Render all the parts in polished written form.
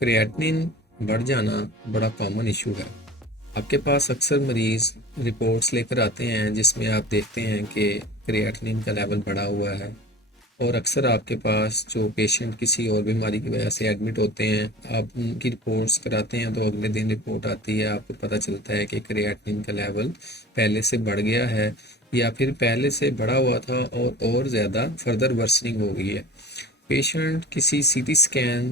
क्रिएटिनिन बढ़ जाना बड़ा कॉमन इशू है। आपके पास अक्सर मरीज़ रिपोर्ट्स लेकर आते हैं जिसमें आप देखते हैं कि क्रिएटिनिन का लेवल बढ़ा हुआ है, और अक्सर आपके पास जो पेशेंट किसी और बीमारी की वजह से एडमिट होते हैं, आप उनकी रिपोर्ट्स कराते हैं तो अगले दिन रिपोर्ट आती है, आपको पता चलता है कि क्रिएटिनिन का लेवल पहले से बढ़ गया है या फिर पहले से बढ़ा हुआ था और ज़्यादा फर्दर वर्सनिंग हो गई है। पेशेंट किसी सीटी स्कैन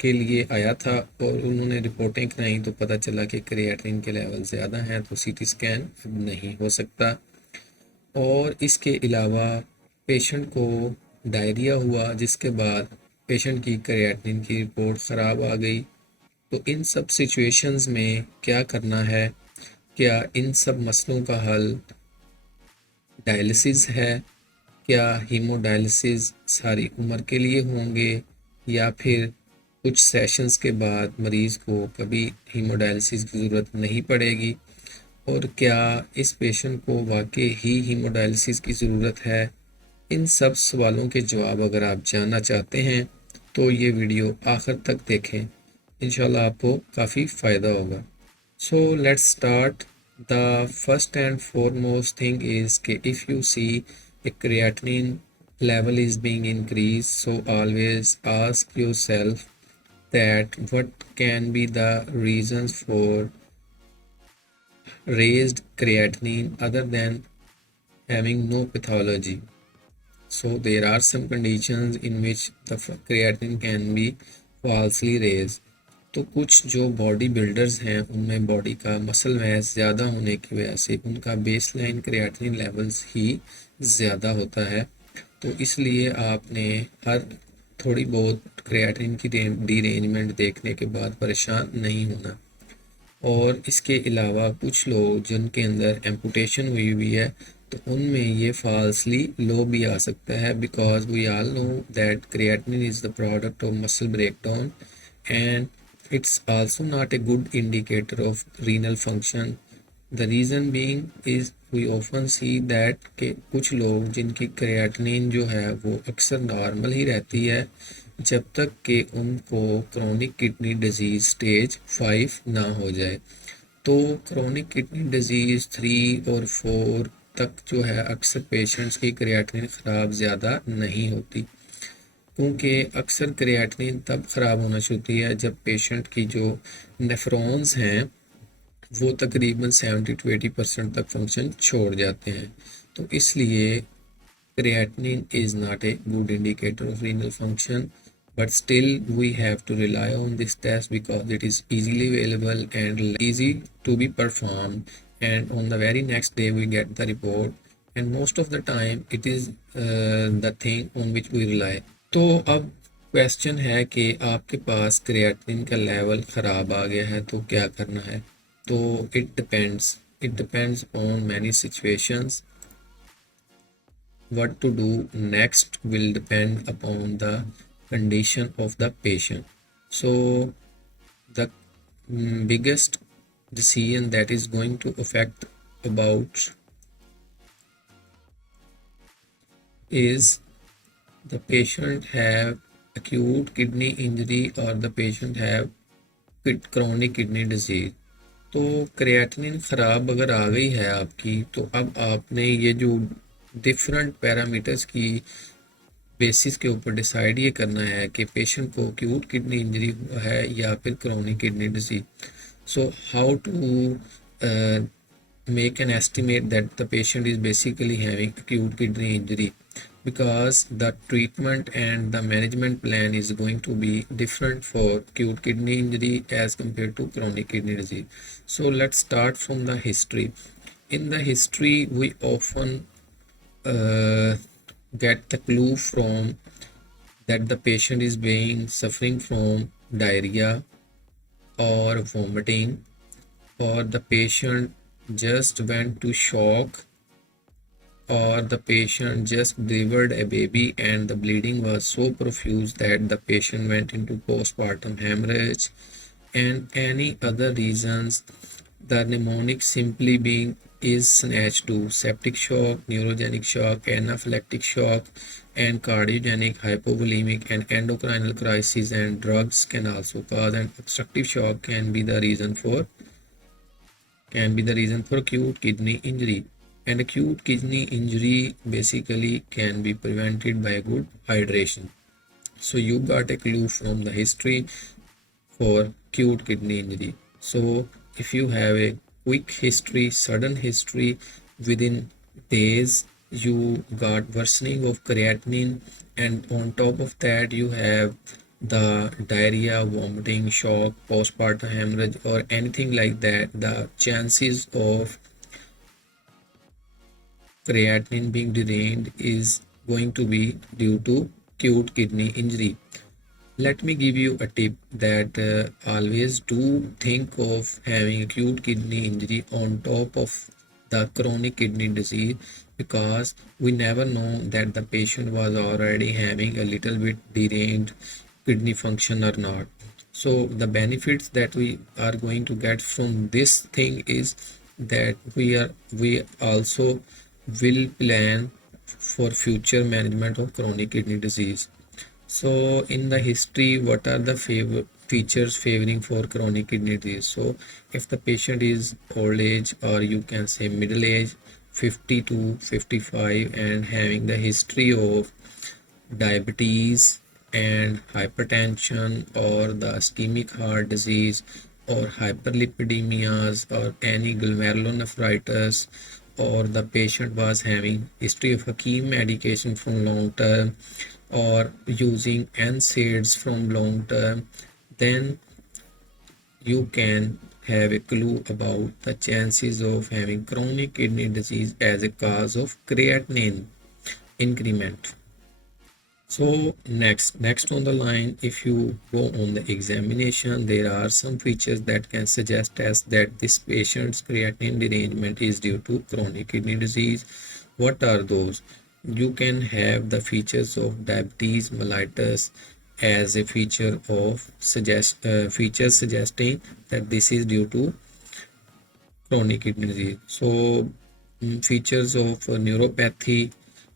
के लिए आया था और उन्होंने रिपोर्टें कराई तो पता चला कि क्रिएटिनिन के लेवल ज़्यादा हैं, तो सीटी स्कैन अब नहीं हो सकता। और इसके अलावा पेशेंट को डायरिया हुआ जिसके बाद पेशेंट की क्रिएटिनिन की रिपोर्ट ख़राब आ गई। तो इन सब सिचुएशंस में क्या करना है? क्या इन सब मसलों का हल डायलिसिस है? क्या हीमोडायलिसिस सारी उम्र के लिए होंगे या फिर कुछ सेशंस के बाद मरीज़ को कभी हीमोडायलिसिस की ज़रूरत नहीं पड़ेगी? और क्या इस पेशेंट को वाकई ही हीमोडायलिसिस की ज़रूरत है? इन सब सवालों के जवाब अगर आप जानना चाहते हैं तो ये वीडियो आखिर तक देखें, इंशाल्लाह आपको काफ़ी फ़ायदा होगा। So let's start. The first and foremost thing is कि if you see a creatinine level is being increased, so always ask yourself that what can be the reasons for raised creatinine other than having no pathology. So there are some conditions in which the creatinine can be falsely raised. तो कुछ जो body builders हैं उनमें बॉडी का muscle mass ज़्यादा होने की वजह से उनका बेस लाइन क्रिएटिनिन लेवल्स ही ज़्यादा होता है, तो इसलिए आपने हर थोड़ी बहुत क्रिएटिनिन की डीरेंजमेंट देखने के बाद परेशान नहीं होना। और इसके अलावा कुछ लोग जिनके अंदर एम्पुटेशन हुई हुई है तो उनमें ये फाल्सली लो भी आ सकता है, because we all know that creatinine is the product of muscle breakdown and it's also not a good indicator of renal function. The reason being is we often see that कि कुछ लोग जिनकी क्रिएटिनिन जो है वो अक्सर नॉर्मल ही रहती है जब तक कि उनको क्रोनिक किडनी डिजीज़ स्टेज 5 ना हो जाए। तो क्रोनिक किडनी डिजीज़ 3 और 4 तक जो है अक्सर पेशेंट्स की क्रिएटिनिन ख़राब ज़्यादा नहीं होती, क्योंकि अक्सर क्रिएटिनिन तब ख़राब होना शुरू होती है जब पेशेंट की जो नेफ्रॉन्स हैं वो तकरीबन 70 to 80% तक फंक्शन छोड़ जाते हैं। तो इसलिए creatinine is not a good indicator of renal function, but still we have to rely on this test because it is easily available and easy to be performed, and on the very next day we get the report, and most of the time it is the thing on which we rely. तो अब क्वेश्चन है कि आपके पास क्रिएटिनिन का लेवल ख़राब आ गया है तो क्या करना है? तो it depends on many situations. What to do next will depend upon the condition of the patient. So the biggest decision that is going to affect about is the patient have acute kidney injury or the patient have chronic kidney disease. तो क्रिएटिनिन ख़राब अगर आ गई है आपकी तो अब आपने ये जो डिफरेंट पैरामीटर्स की बेसिस के ऊपर डिसाइड ये करना है कि पेशेंट को एक्यूट किडनी इंजरी हुआ है या फिर chronic kidney disease. So how to make an estimate that the patient is basically having acute kidney injury, because the treatment and the management plan is going to be different for acute kidney injury as compared to chronic kidney disease. So let's start from the history. In the history we often get the clue from that the patient is being suffering from diarrhea or vomiting, or the patient just went to shock, or the patient just delivered a baby and the bleeding was so profuse that the patient went into postpartum hemorrhage, and any other reasons. The mnemonic simply being is snatch to septic shock, neurogenic shock, anaphylactic shock, and cardiogenic, hypovolemic, and endocrinal crises and drugs can also cause, and obstructive shock can be the reason for acute kidney injury. And acute kidney injury basically can be prevented by good hydration. So you got a clue from the history for acute kidney injury. So if you have a quick history, sudden history, within days you got worsening of creatinine, and on top of that you have the diarrhea, vomiting, shock, postpartum hemorrhage, or anything like that, the chances of creatinine being drained is going to be due to acute kidney injury. Let me give you a tip that always do think of having acute kidney injury on top of the chronic kidney disease, because we never know that the patient was already having a little bit deranged kidney function or not. So the benefits that we are going to get from this thing is that we also will plan for future management of chronic kidney disease. So in the history, what are the features favoring for chronic kidney disease? So if the patient is old age, or you can say middle age, 50 to 55, and having the history of diabetes and hypertension, or the ischemic heart disease, or hyperlipidemias, or any glomerulonephritis, or the patient was having history of acute medication from long term, or using NSAIDs from long term, then you can have a clue about the chances of having chronic kidney disease as a cause of creatinine increment. So next on the line, if you go on the examination, there are some features that can suggest us that this patient's creatinine derangement is due to chronic kidney disease. What are those? You can have the features of diabetes mellitus as a feature of features suggesting that this is due to chronic kidney disease. So features of neuropathy,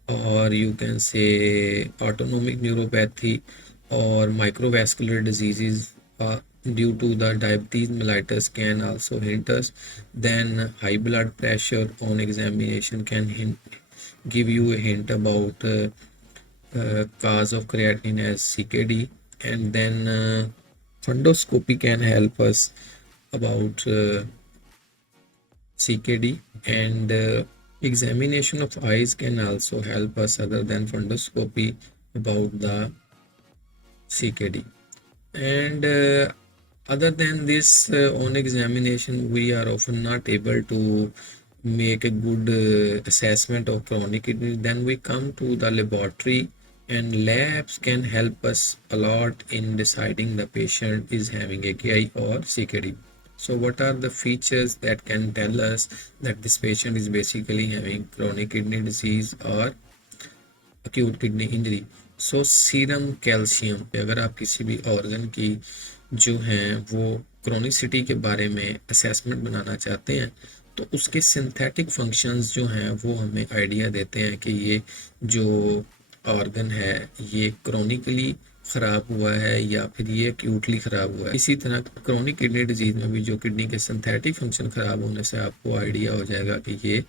or you can say autonomic neuropathy, or microvascular diseases due to the diabetes mellitus can also hint us. Then high blood pressure on examination can give you a hint about cause of creatinine as CKD. And then fundoscopy can help us about CKD, and examination of eyes can also help us other than fundoscopy about the CKD. And other than this, on examination we are often not able to make a good assessment of chronic kidney. Then we come to the laboratory, and labs can help us a lot in deciding the patient is having AKI or CKD. So what are the features that can tell us that this patient is basically having chronic kidney disease or acute kidney injury? So serum calcium, अगर आप किसी भी ऑर्गन की जो है वो क्रोनिसिटी के बारे में असेसमेंट बनाना चाहते हैं, तो उसके सिंथेटिक फंक्शंस जो हैं वो हमें आइडिया देते हैं कि ये जो ऑर्गन है ये क्रोनिकली ख़राब हुआ है या फिर ये एक्यूटली ख़राब हुआ है। इसी तरह क्रोनिक किडनी डिजीज़ में भी जो किडनी के सिंथेटिक फंक्शन ख़राब होने से आपको आइडिया हो जाएगा कि ये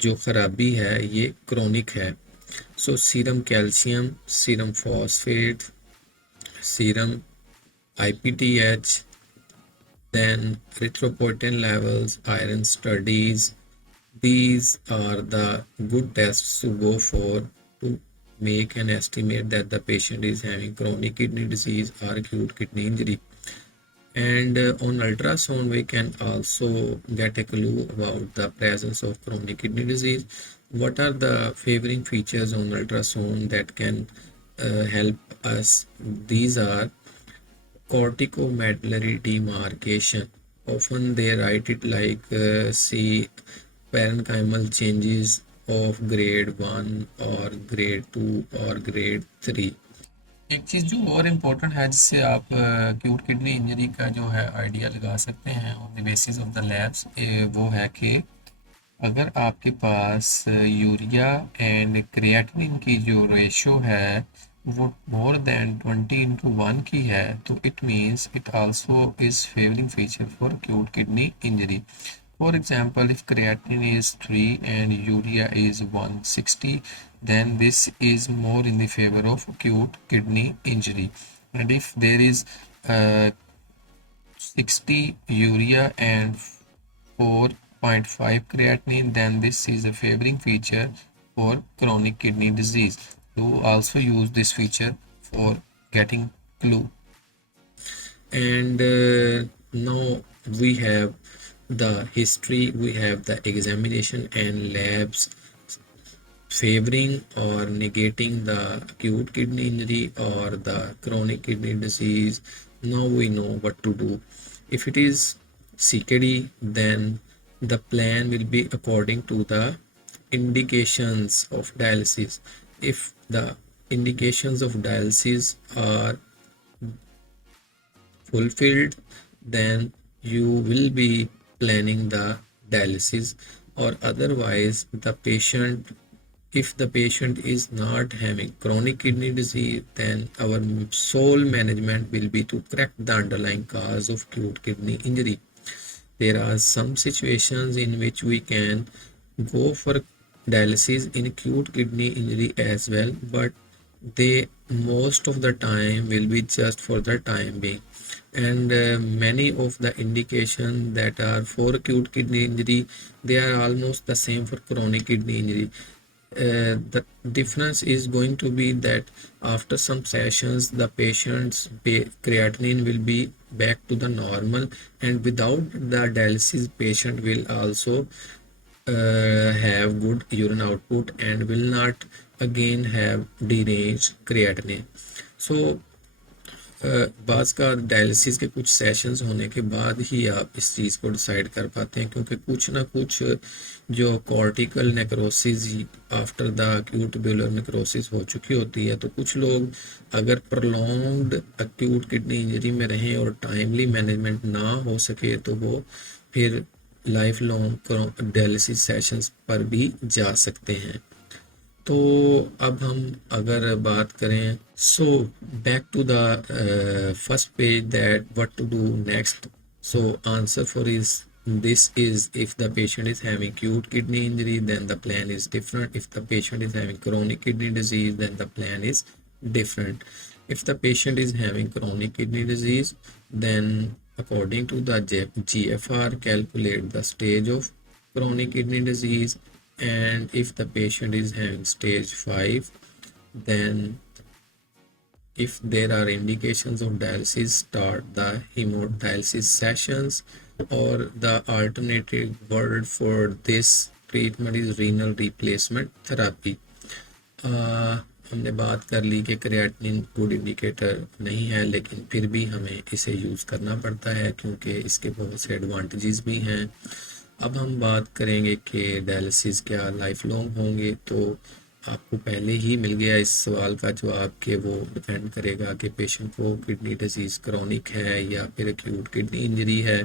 जो ख़राबी है ये क्रोनिक है। So serum calcium, serum phosphate, serum IPTH, then erythropoietin levels, iron studies. These are the good tests to go for to make an estimate that the patient is having chronic kidney disease or acute kidney injury. And on ultrasound we can also get a clue about the presence of chronic kidney disease. What are the favoring features on ultrasound that can help us? These are corticomedullary demarcation. Often they write it like see parenchymal changes of grade 1 or grade 2 or grade 3. एक चीज़ जो और इम्पोर्टेंट है जिससे आप acute kidney injury का जो है आइडिया लगा सकते हैं on the basis of the labs, वो है कि अगर आपके पास यूरिया एंड क्रिएटिनिन की जो रेशो है वो मोर देन 20:1 की है, तो it means it also is favouring feature for acute kidney injury. For example, if creatinine is 3 and urea is 160, then this is more in the favor of acute kidney injury. And if there is 60 urea and 4.5 creatinine, then this is a favoring feature for chronic kidney disease. So also use this feature for getting clue. And now we have the history, we have the examination and labs favoring or negating the acute kidney injury or the chronic kidney disease. Now we know what to do. If it is CKD, then the plan will be according to the indications of dialysis. If the indications of dialysis are fulfilled, then you will be planning the dialysis, or otherwise the patient, if the patient is not having chronic kidney disease, then our sole management will be to correct the underlying cause of acute kidney injury. There are some situations in which we can go for dialysis in acute kidney injury as well, but they most of the time will be just for the time being. And many of the indications that are for acute kidney injury, they are almost the same for chronic kidney injury. The difference is going to be that after some sessions the patient's creatinine will be back to the normal, and without the dialysis patient will also have good urine output and will not again have deranged creatinine. So बाज़ का डायलिसिस के कुछ सेशंस होने के बाद ही आप इस चीज़ को डिसाइड कर पाते हैं, क्योंकि कुछ ना कुछ जो cortical necrosis after the acute tubular necrosis हो चुकी होती है, तो कुछ लोग अगर प्रोलॉन्ग्ड एक्यूट किडनी इंजरी में रहें और टाइमली मैनेजमेंट ना हो सके तो वो फिर लाइफ लॉन्ग डायलिसिस सेशंस पर भी जा सकते हैं। तो अब हम अगर बात करें, so back to the first page that what to do next. So answer for is this is if the patient is having acute kidney injury, then the plan is different. If the patient is having chronic kidney disease, then the plan is different. If the patient is having chronic kidney disease, then according to the GFR, calculate the stage of chronic kidney disease. And if the patient is having stage 5, then if there are indications of dialysis, start the hemodialysis sessions, or the alternative word for this treatment is renal replacement therapy. हमने बात कर ली कि creatinine good indicator नहीं है, लेकिन फिर भी हमें इसे यूज़ करना पड़ता है क्योंकि इसके बहुत से एडवांटेजेस भी हैं। अब हम बात करेंगे कि डायलिसिस क्या लाइफ लॉन्ग होंगे, तो आपको पहले ही मिल गया इस सवाल का जवाब कि वो डिपेंड करेगा कि पेशेंट को किडनी डिजीज़ क्रॉनिक है या फिर एक्यूट किडनी इंजरी है।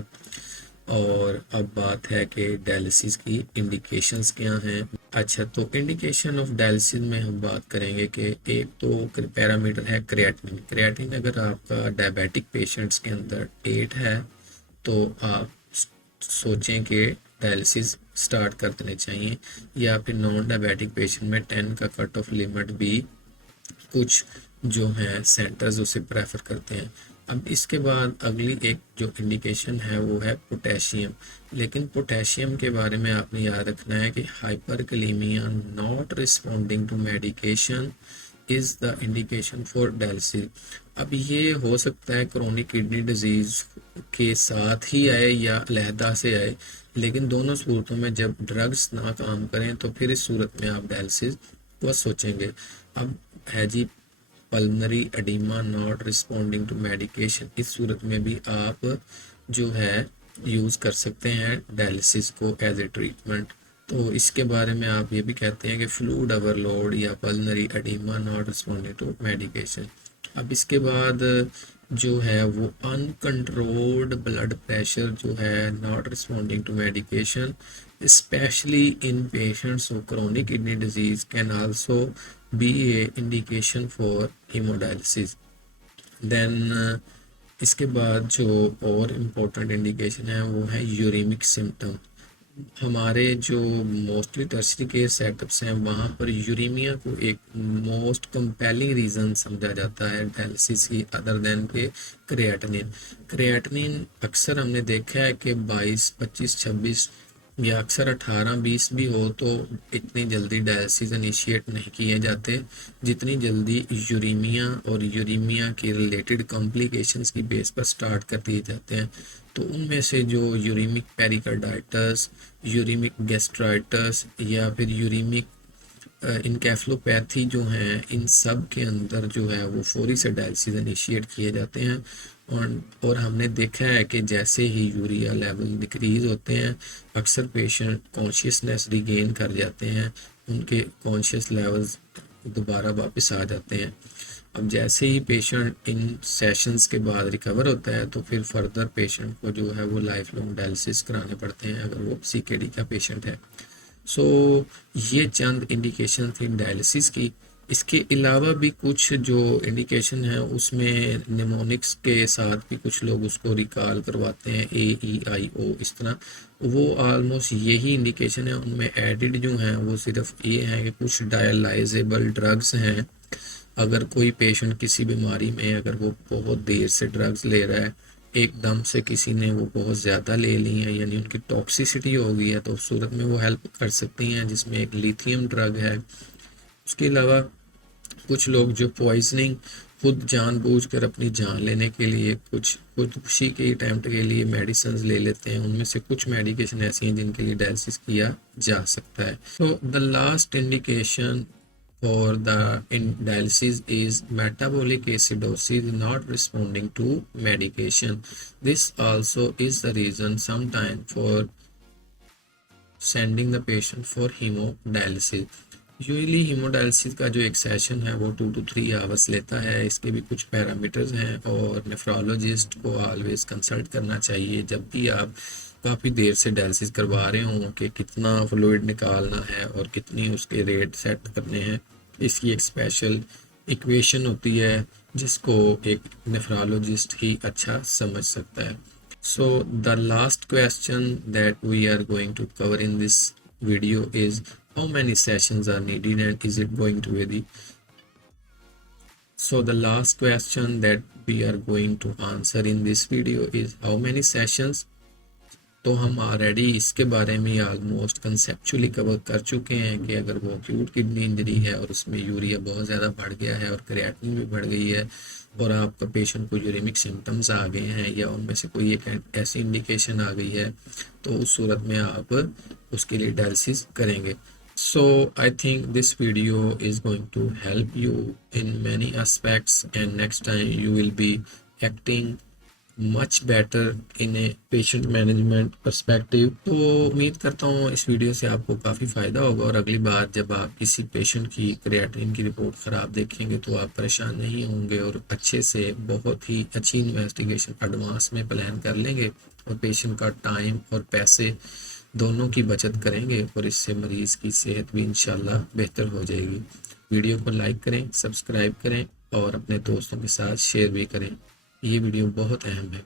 और अब बात है कि डायलिसिस की इंडिकेशंस क्या हैं। अच्छा, तो इंडिकेशन ऑफ डायलिसिस में हम बात करेंगे कि एक तो पैरामीटर है क्रिएटिनिन। क्रिएटिनिन अगर आपका डायबिटिक पेशेंट्स के अंदर 8 है तो आप सोचें कि डायलिसिस स्टार्ट कर देने चाहिए, या फिर नॉन डायबिटिक पेशेंट में 10 का कट ऑफ लिमिट भी कुछ जो हैं सेंटर्स उसे प्रेफर करते हैं। अब इसके बाद अगली एक जो इंडिकेशन है वो है पोटेशियम। लेकिन पोटेशियम के बारे में आपने याद रखना है कि hyperkalemia not responding to medication is the indication for dialysis. अब ये हो सकता है क्रोनिक किडनी डिजीज़ के साथ ही आए या अलहदा से आए, लेकिन दोनों सूरतों में जब ड्रग्स ना काम करें तो फिर इस सूरत में आप डायलिसिस को सोचेंगे। अब है जी pulmonary oedema not responding to medication, इस सूरत में भी आप जो है यूज़ कर सकते हैं डायलिसिस को एज ए ट्रीटमेंट। तो इसके बारे में आप ये भी कहते हैं कि फ्लूइड ओवरलोड या pulmonary oedema not responding to medication. अब इसके बाद जो है वो अनकंट्रोल्ड ब्लड प्रेशर जो है not responding to medication specially in patients of chronic kidney disease can also be a indication for hemodialysis. Then इसके बाद जो और इम्पोर्टेंट इंडिकेशन है वो है यूरेमिक सिम्टम। हमारे जो मोस्टली टर्शरी केयर सेटअप्स हैं वहाँ पर यूरीमिया को एक मोस्ट कंपेलिंग रीज़न समझा जाता है डायलिसिस की अदर देन के क्रिएटिनिन। क्रिएटिनिन अक्सर हमने देखा है कि 22, 25, 26 या अक्सर 18, 20 भी हो तो इतनी जल्दी डायलिसिस इनिशिएट नहीं किए जाते जितनी जल्दी यूरीमिया और यूरीमिया की रिलेटेड कॉम्प्लिकेशंस की बेस पर स्टार्ट कर दिए जाते हैं। तो उनमें से जो यूरीमिक पेरिकार्डाइटिस, यूरीमिक गैस्ट्राइटिस या फिर यूरीमिक इनकेफलोपैथी जो हैं, इन सब के अंदर जो है वो फौरी से डायलिसिस इनिशिएट किए जाते हैं। और हमने देखा है कि जैसे ही यूरिया लेवल डिक्रीज होते हैं अक्सर पेशेंट कॉन्शियसनेस रिगेन कर जाते हैं, उनके कॉन्शियस लेवल्स दोबारा वापस आ जाते हैं। अब जैसे ही पेशेंट इन सेशंस के बाद रिकवर होता है तो फिर फर्दर पेशेंट को जो है वो लाइफ लॉन्ग डायलिसिस कराने पड़ते हैं अगर वो सीकेडी का पेशेंट है। सो ये चंद इंडिकेशन थी डायलिसिस की। इसके अलावा भी कुछ जो इंडिकेशन है उसमें निमोनिक्स के साथ भी कुछ लोग उसको रिकॉल करवाते हैं, AEIO इस तरह। वो ऑलमोस्ट यही इंडिकेशन है, उनमें एडिड जो हैं वो सिर्फ ये है कि कुछ डायलाइजेबल ड्रग्स हैं। अगर कोई पेशेंट किसी बीमारी में अगर वो बहुत देर से ड्रग्स ले रहा है, एकदम से किसी ने वो बहुत ज़्यादा ले ली है यानी उनकी टॉक्सिसिटी हो गई है, तो उस सूरत में वो हेल्प कर सकती हैं जिसमें एक लिथियम ड्रग है। उसके अलावा कुछ लोग जो पॉइजनिंग खुद जानबूझकर अपनी जान लेने के लिए कुछ खुदकुशी के अटैम्प्ट के लिए मेडिसिन ले लेते हैं, उनमें से कुछ मेडिकेशन ऐसी हैं जिनके लिए डायलिसिस किया जा सकता है। तो the last indication for the in dialysis is metabolic acidosis not responding to medication. This also is the reason sometimes for sending the patient for hemodialysis. Usually haemodialysis का जो एक सेशन है वो 2 to 3 आवर्स लेता है। इसके भी कुछ पैरामीटर्स हैं और नेफ्रोलॉजिस्ट को ऑलवेज कंसल्ट करना चाहिए जब भी आप काफ़ी देर से डायलिसिस करवा रहे हों कि कितना फ्लूइड निकालना है और कितनी उसके रेट सेट करने हैं। इसकी एक स्पेशल इक्वेशन होती है जिसको एक नेफ्रोलॉजिस्ट ही अच्छा समझ सकता है। So the last question that we are going to cover in this video is how many sessions are needed and is it going to vary. So the last question that we are going to answer in this video is how many sessions. तो हम ऑलरेडी इसके बारे में almost conceptually cover कर चुके हैं कि अगर वो एक्यूट किडनी इंजरी है और उसमें यूरिया बहुत ज़्यादा बढ़ गया है और क्रिएटिनिन भी बढ़ गई है और आपका पेशेंट को यूरेमिक सिम्टम्स आ गए हैं या उनमें से कोई एक ऐसी इंडिकेशन आ गई है तो उस सूरत में आप उसके लिए डायलिसिस करेंगे। So I think this video is going to help you in many aspects and next time you will be acting much better in a patient management perspective. तो उम्मीद करता हूँ इस वीडियो से आपको काफ़ी फ़ायदा होगा और अगली बार जब आप किसी पेशेंट की क्रिएटिनिन की रिपोर्ट ख़राब देखेंगे तो आप परेशान नहीं होंगे और अच्छे से बहुत ही अच्छी इन्वेस्टिगेशन एडवांस में प्लान कर लेंगे और पेशेंट का टाइम और पैसे दोनों की बचत करेंगे और इससे मरीज़ की सेहत भी इंशाल्लाह बेहतर हो जाएगी। वीडियो को लाइक करें, सब्सक्राइब करें और अपने दोस्तों के साथ शेयर भी करें। ये वीडियो बहुत अहम है।